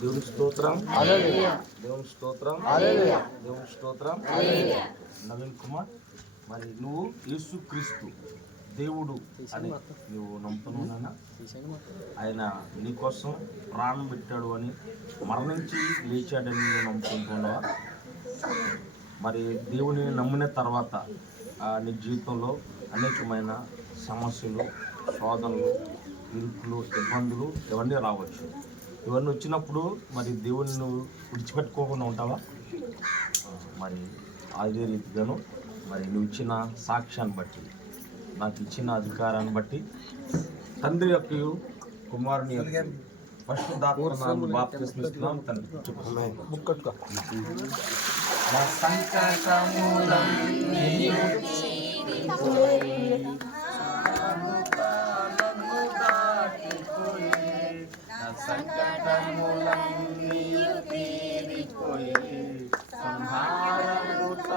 దేవుని స్తోత్రం, దేవుని స్తోత్రం, దేవుని స్తోత్రం. నవీన్ కుమార్, మరి నువ్వు యేసుక్రీస్తు దేవుడు అని నువ్వు నమ్ముతున్నావునా? ఆయన నీకోసం ప్రాణం పెట్టాడు అని, మరణించి లేచాడని నువ్వు నమ్ముకుంటున్నావా? మరి దేవుని నమ్మిన తర్వాత నీ జీవితంలో అనేకమైన సమస్యలు, శోధనలు, ఇరుకులు, ఇబ్బందులు ఇవన్నీ రావచ్చు. ఇవన్నీ వచ్చినప్పుడు మరి దేవుని నువ్వు విడిచిపెట్టుకోకుండా ఉంటావా? మరి అదే రీతిగాను మరి నువ్వు ఇచ్చిన సాక్ష్యాన్ని బట్టి, నాకు ఇచ్చిన అధికారాన్ని బట్టి తండ్రి యొక్క కుమారుని యొక్క పరిశుద్ధాత్మ బాప్తిస్మిస్తున్నాం తండ్రి. సంహారముత